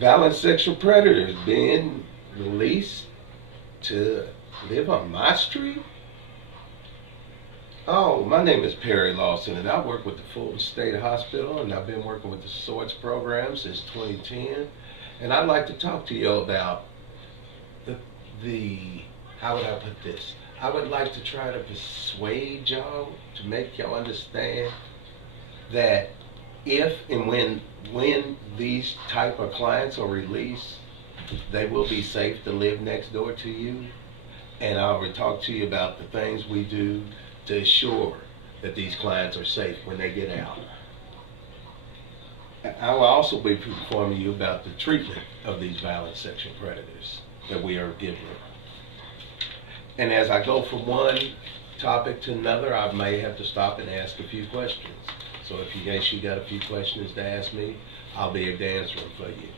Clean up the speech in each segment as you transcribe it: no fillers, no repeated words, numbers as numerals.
Violent sexual predators being released to live on my street? Oh, my name is Perry Lawson, and I work with the Fulton State Hospital, and I've been working with the SWORDS program since 2010. And I'd like to talk to you about the, the how would I put this? I would like to try to persuade y'all to make y'all understand that if and when these type of clients are released, they will be safe to live next door to you. And I will talk to you about the things we do to ensure that these clients are safe when they get out. I will also be informing you about the treatment of these violent sexual predators that we are giving. And as I go from one topic to another, I may have to stop and ask a few questions. So if you guys got a few questions to ask me, I'll be able to answer them for you.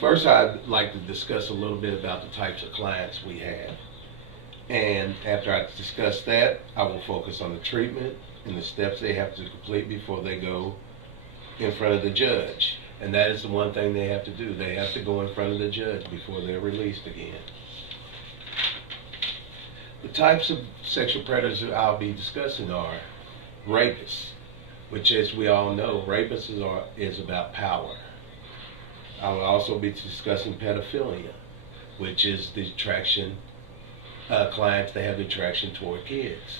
First, I'd like to discuss a little bit about the types of clients we have. And after I discuss that, I will focus on the treatment and the steps they have to complete before they go in front of the judge. And that is the one thing they have to do. They have to go in front of the judge before they're released again. The types of sexual predators that I'll be discussing are rapists, which, as we all know, rapists is about power. I will also be discussing pedophilia, which is the attraction, clients that have the attraction toward kids.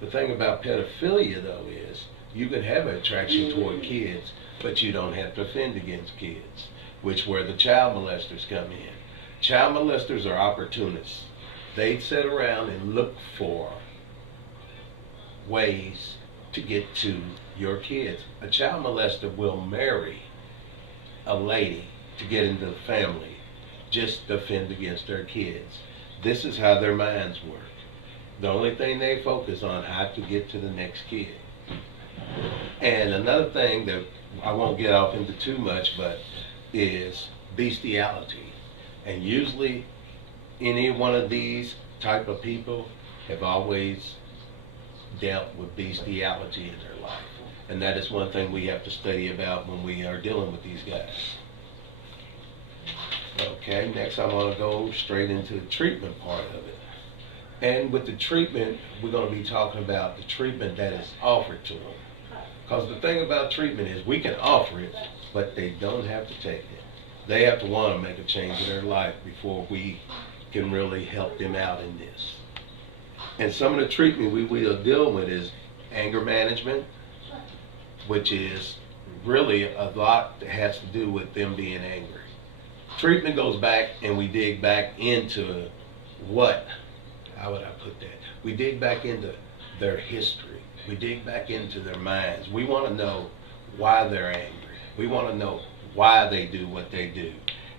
The thing about pedophilia, though, is you can have an attraction toward kids, but you don't have to offend against kids, which where the child molesters come in. Child molesters are opportunists. They sit around and look for ways to get to your kids. A child molester will marry a lady to get into the family just to offend against their kids. This is how their minds work. The only thing they focus on how to get to the next kid. And another thing that I won't get off into too much, but is bestiality. And usually any one of these type of people have always dealt with bestiality in their life. And that is one thing we have to study about when we are dealing with these guys. Okay, next I'm going to go straight into the treatment part of it. And with the treatment, we're going to be talking about the treatment that is offered to them. Because the thing about treatment is we can offer it, but they don't have to take it. They have to want to make a change in their life before we can really help them out in this. And some of the treatment we will deal with is anger management, which is really a lot that has to do with them being angry. Treatment goes back and we dig back into how would I put that? We dig back into their history. We dig back into their minds. We want to know why they're angry. We want to know why they do what they do.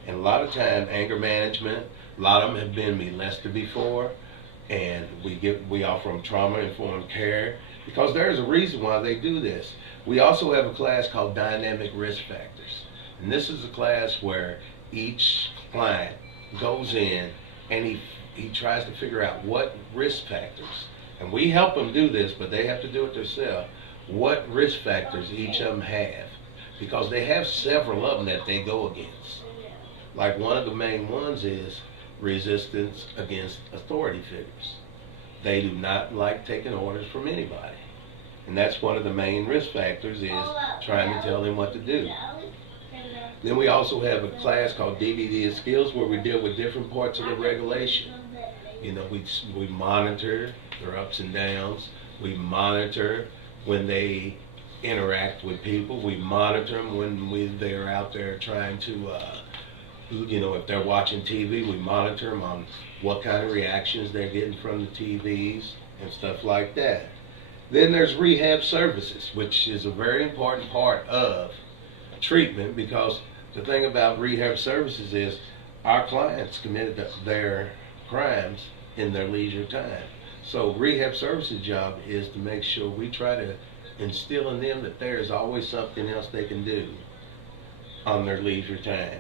And a lot of time, anger management, a lot of them have been molested before, and we offer them trauma-informed care because there's a reason why they do this. We also have a class called Dynamic Risk Factors. And this is a class where each client goes in and he tries to figure out what risk factors, and we help them do this, but they have to do it themselves, what risk factors each of them have, because they have several of them that they go against. Like one of the main ones is resistance against authority figures. They do not like taking orders from anybody. And that's one of the main risk factors is trying to tell them what to do. Then we also have a class called DVD of Skills where we deal with different parts of the regulation. You know, we monitor their ups and downs. We monitor when they interact with people. We monitor them when they're out there trying to, if they're watching TV, we monitor them on what kind of reactions they're getting from the TVs and stuff like that. Then there's rehab services, which is a very important part of treatment, because the thing about rehab services is our clients committed their crimes in their leisure time. So rehab services job is to make sure we try to instill in them that there is always something else they can do on their leisure time,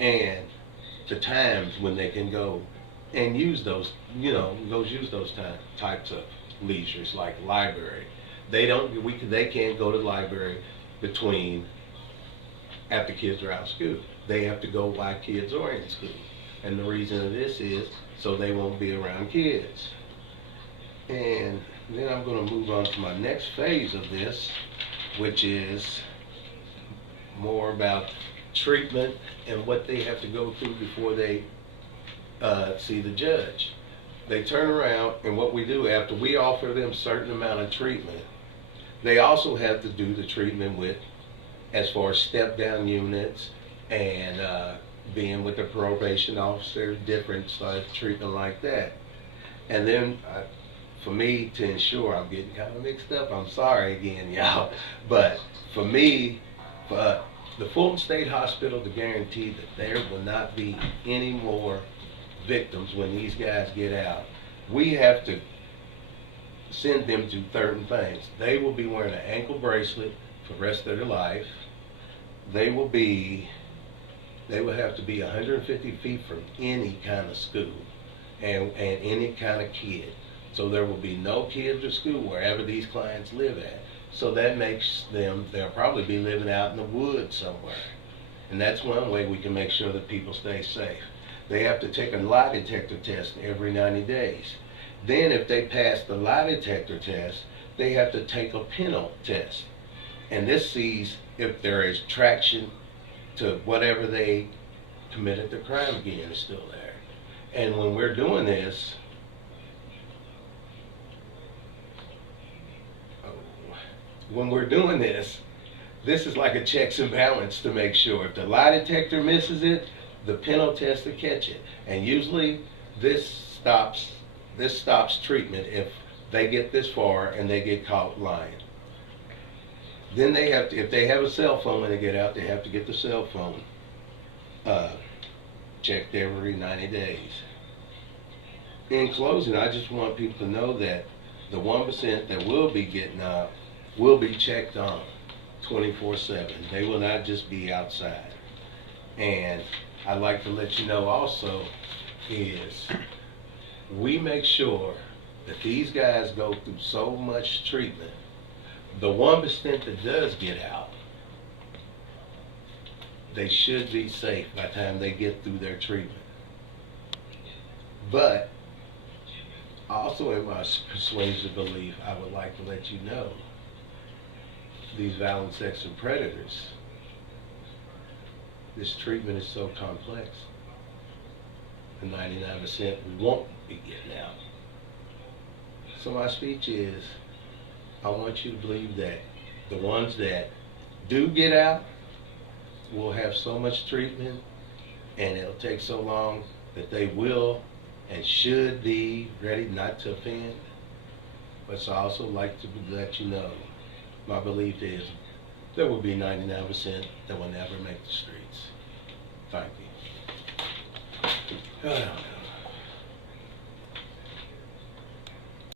and the times when they can go and use those, use those types of leisures, like library. They can't go to the library between after kids are out of school. They have to go while kids are in school. And the reason of this is so they won't be around kids. And then I'm going to move on to my next phase of this, which is more about treatment and what they have to go through before they see the judge. They turn around, and what we do after we offer them certain amount of treatment, they also have to do the treatment with, as far as step down units and being with the probation officer, different treatment like that. And then for me to ensure, I'm getting kind of mixed up, I'm sorry again, y'all, but for me, for the Fulton State Hospital to guarantee that there will not be any more victims when these guys get out, we have to send them to certain things. They will be wearing an ankle bracelet for the rest of their life. They will have to be 150 feet from any kind of school and any kind of kid. So there will be no kids at school wherever these clients live at. So that makes them, they'll probably be living out in the woods somewhere. And that's one way we can make sure that people stay safe. They have to take a lie detector test every 90 days. Then if they pass the lie detector test, they have to take a penal test. And this sees if there is traction to whatever they committed the crime again is still there. And when we're doing this, this is like a checks and balance to make sure. If the lie detector misses it, the penal test will catch it. And usually this stops treatment if they get this far and they get caught lying. Then they have to, if they have a cell phone when they get out, they have to get the cell phone checked every 90 days. In closing, I just want people to know that the 1% that will be getting out will be checked on 24/7. They will not just be outside. And I'd like to let you know also is we make sure that these guys go through so much treatment. The 1% that does get out, they should be safe by the time they get through their treatment. But also in my persuasive belief, I would like to let you know these violent sexual predators, this treatment is so complex. The 99% we won't be getting out. So my speech is, I want you to believe that the ones that do get out will have so much treatment and it'll take so long that they will and should be ready not to offend. But I also like to let you know, my belief is there will be 99% that will never make the streets. Thank you.